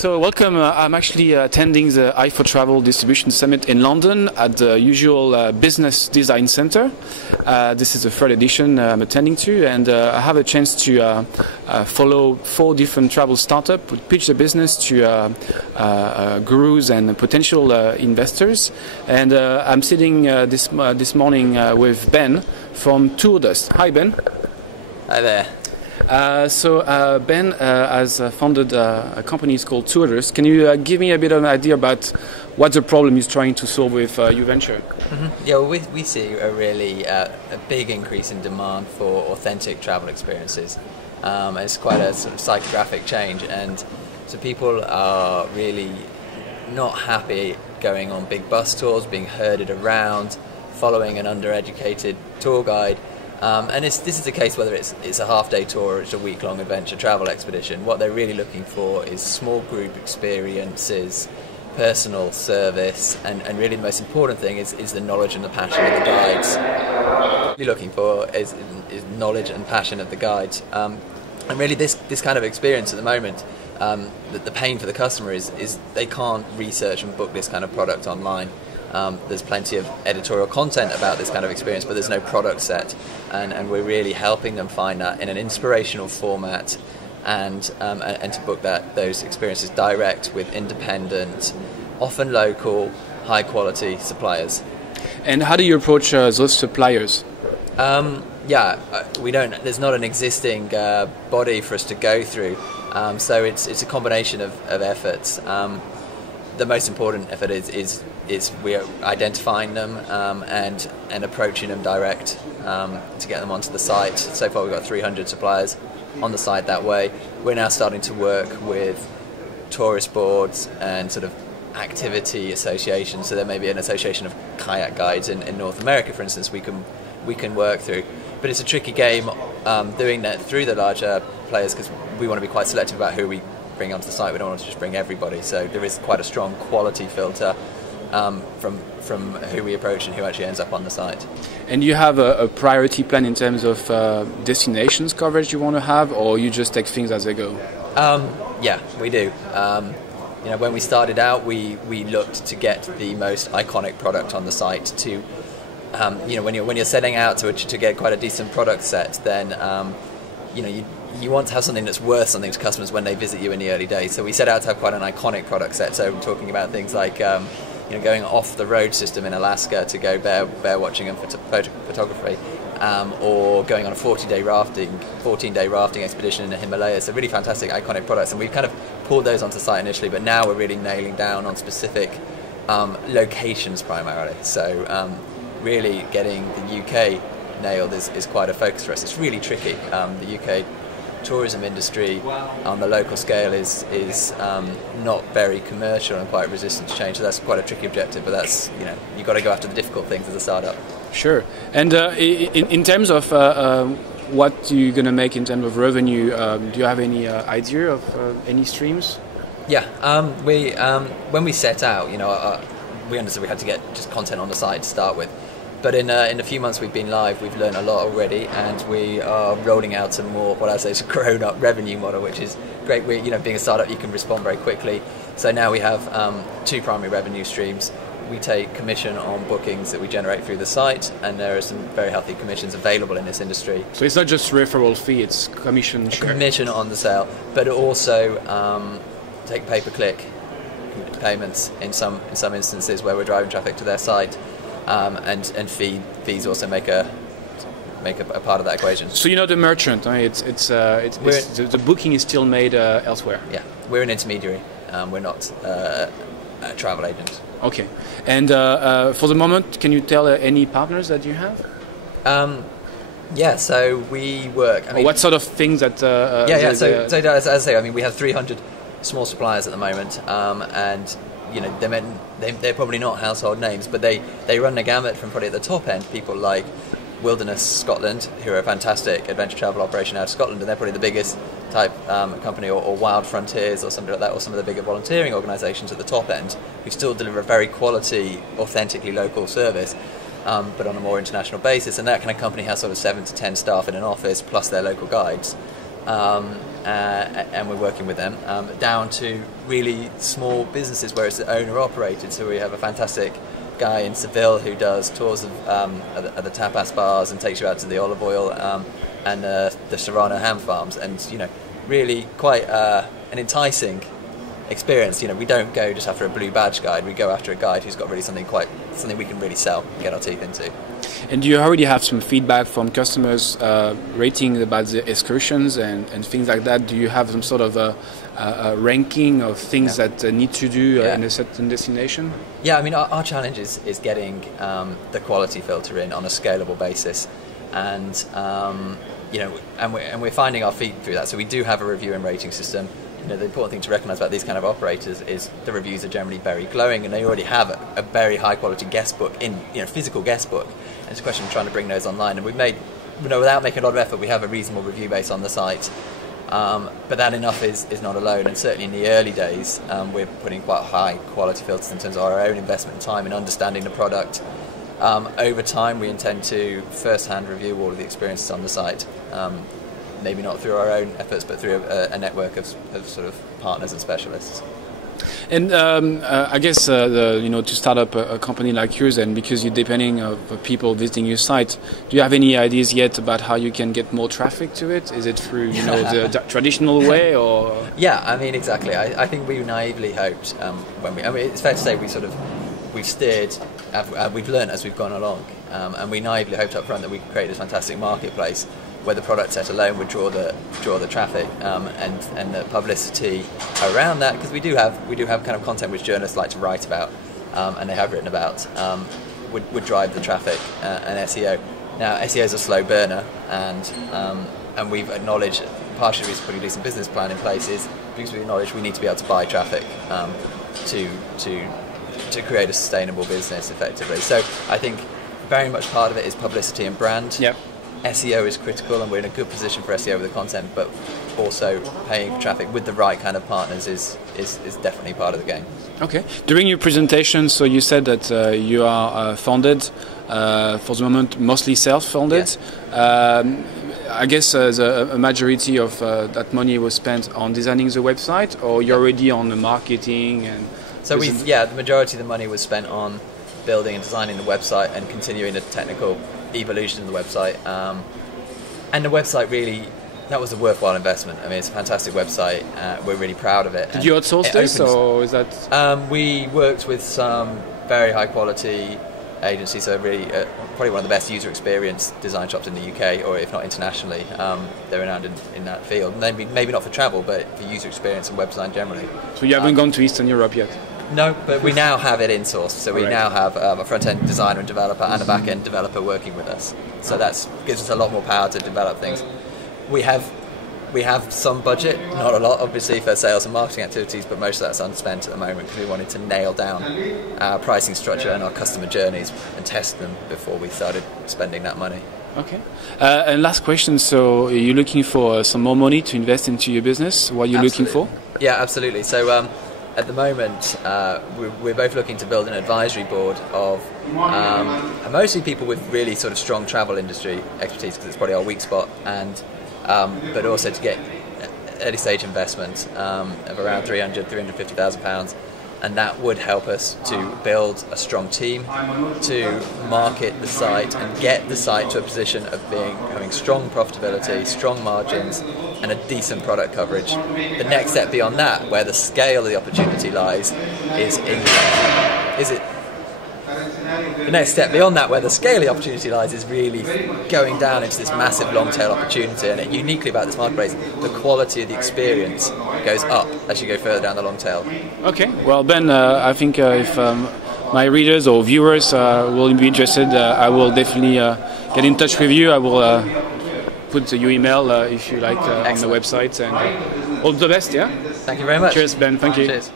So welcome. I'm actually attending the i4Travel Distribution Summit in London at the usual Business Design Center. This is the third edition I'm attending to, and I have a chance to follow 4 different travel startups, pitch the business to gurus and potential investors. And I'm sitting this morning with Ben from TDS. Hi, Ben. Hi there. Ben has founded a company called TDS. Can you give me a bit of an idea about what the problem is trying to solve with your venture? Mm-hmm. Yeah, well, we see a really a big increase in demand for authentic travel experiences. It's quite a sort of psychographic change, and so people are really not happy going on big bus tours, being herded around, following an undereducated tour guide. And this is the case whether it's a half-day tour or it's a week-long adventure travel expedition. What they're really looking for is small group experiences, personal service, and really the most important thing is the knowledge and the passion of the guides. What you're looking for is knowledge and passion of the guides. And really this kind of experience at the moment, the pain for the customer is they can't research and book this kind of product online. There's plenty of editorial content about this kind of experience, but there's no product set, and we're really helping them find that in an inspirational format, and to book those experiences direct with independent, often local, high quality suppliers. And how do you approach those suppliers? We don't. There's not an existing body for us to go through, so it's a combination of efforts. The most important effort is we're identifying them and approaching them direct to get them onto the site. So far we've got 300 suppliers on the site that way. We're now starting to work with tourist boards and sort of activity associations. So there may be an association of kayak guides in North America, for instance, we can work through. But it's a tricky game doing that through the larger players, because we want to be quite selective about who we bring onto the site. We don't want to just bring everybody. So there is quite a strong quality filter from who we approach and who actually ends up on the site. And you have a priority plan in terms of destinations coverage you want to have, or you just take things as they go? Yeah, we do. When we started out, we looked to get the most iconic product on the site. To when you're setting out to get quite a decent product set, then you want to have something that's worth something to customers when they visit you in the early days. So we set out to have quite an iconic product set. So we're talking about things like going off the road system in Alaska to go bear watching and photography, or going on a 14-day rafting expedition in the Himalayas. So really fantastic iconic products, and we kind of pulled those onto site initially, but now we're really nailing down on specific locations primarily. So really getting the UK nailed is quite a focus for us. It's really tricky. The UK tourism industry on the local scale is not very commercial and quite resistant to change, so that's quite a tricky objective, but that's, you've got to go after the difficult things as a startup. Sure. And in terms of what you're going to make in terms of revenue, do you have any idea of any streams? Yeah, when we set out, we understood we had to get just content on the site to start with. But in a few months we've been live, we've learned a lot already, and we are rolling out some more, what I say is a grown-up revenue model, which is great. Being a startup, you can respond very quickly. So now we have 2 primary revenue streams. We take commission on bookings that we generate through the site, and there are some very healthy commissions available in this industry. So it's not just referral fee; it's commission share. Commission on the sale, but also take pay-per-click payments in some instances where we're driving traffic to their site. And fees also make a part of that equation. So you're not a merchant, the booking is still made elsewhere. Yeah, we're an intermediary. We're not a travel agent. Okay, and for the moment, can you tell any partners that you have? Yeah, so we work. What sort of things that? So as I say, we have 300 small suppliers at the moment, and. They're probably not household names, but they run the gamut from probably at the top end, people like Wilderness Scotland, who are a fantastic adventure travel operation out of Scotland, and they're probably the biggest type company, or Wild Frontiers or something like that, or some of the bigger volunteering organisations at the top end, who still deliver a very quality, authentically local service, but on a more international basis. And that kind of company has sort of 7 to 10 staff in an office, plus their local guides. and we're working with them, down to really small businesses where it's owner-operated. So we have a fantastic guy in Seville who does tours of at the tapas bars and takes you out to the olive oil and the Serrano ham farms, and really quite an enticing experience. We don't go just after a blue badge guide. We go after a guide who's got really something we can really sell, get our teeth into. And do you already have some feedback from customers rating about the excursions and things like that? Do you have some sort of a ranking of things that need to do in a certain destination? Yeah, I mean, our challenge is getting the quality filter in on a scalable basis, and and we're finding our feet through that. So we do have a review and rating system. The important thing to recognise about these kind of operators is the reviews are generally very glowing, and they already have a very high quality guest book physical guest book. And it's a question of trying to bring those online. And we've made, without making a lot of effort, we have a reasonable review base on the site. But that enough is not alone, and certainly in the early days, we're putting quite high quality filters in terms of our own investment and time in understanding the product. Over time, we intend to first-hand review all of the experiences on the site. Maybe not through our own efforts, but through a network of sort of partners and specialists. And I guess to start up a company like yours, and because you're depending on people visiting your site, do you have any ideas yet about how you can get more traffic to it? Is it through the traditional way, or? Yeah, I mean, exactly. I think we naively hoped it's fair to say we've steered, we've learned as we've gone along, and we naively hoped up front that we could create this fantastic marketplace where the product set alone would draw the traffic and the publicity around that, because we do have kind of content which journalists like to write about, and they have written about, would drive the traffic and SEO. Now SEO is a slow burner, and we've acknowledged, partially the reason putting a decent business plan in place is because we acknowledge we need to be able to buy traffic to create a sustainable business effectively. So I think very much part of it is publicity and brand. Yep. SEO is critical, and we're in a good position for SEO with the content, but also paying for traffic with the right kind of partners is definitely part of the game. Okay. During your presentation, so you said that you are funded, for the moment, mostly self-funded. Yeah. I guess a majority of that money was spent on designing the website, or you're already on the marketing and... So the majority of the money was spent on building and designing the website and continuing the technical evolution of the website, and the website really, that was a worthwhile investment. I mean, it's a fantastic website. We're really proud of it. Did you outsource this, or is that? We worked with some very high quality agencies, so really probably one of the best user experience design shops in the UK, or if not internationally. They're renowned in that field. Maybe not for travel, but for user experience and web design generally. So you haven't gone to Eastern Europe yet? No, but we now have it in-sourced. So we now have a front-end designer and developer and a back-end developer working with us. So that gives us a lot more power to develop things. We have some budget, not a lot obviously, for sales and marketing activities, but most of that's unspent at the moment because we wanted to nail down our pricing structure and our customer journeys and test them before we started spending that money. Okay. And last question, so are you looking for some more money to invest into your business? What are you looking for? Yeah, absolutely. So at the moment, we're both looking to build an advisory board of mostly people with really sort of strong travel industry expertise, because it's probably our weak spot, and but also to get early stage investment of around £350,000, and that would help us to build a strong team, to market the site and get the site to a position of having strong profitability, strong margins, and a decent product coverage. The next step beyond that, where the scale of the opportunity lies, the next step beyond that, where the scale of the opportunity lies, is really going down into this massive long-tail opportunity. And uniquely about this marketplace, the quality of the experience goes up as you go further down the long tail. Okay. Well, Ben, I think if my readers or viewers will be interested, I will definitely get in touch with you. I will put your email if you like on the website. And all the best, yeah? Thank you very much. Cheers, Ben. Thank you. Cheers.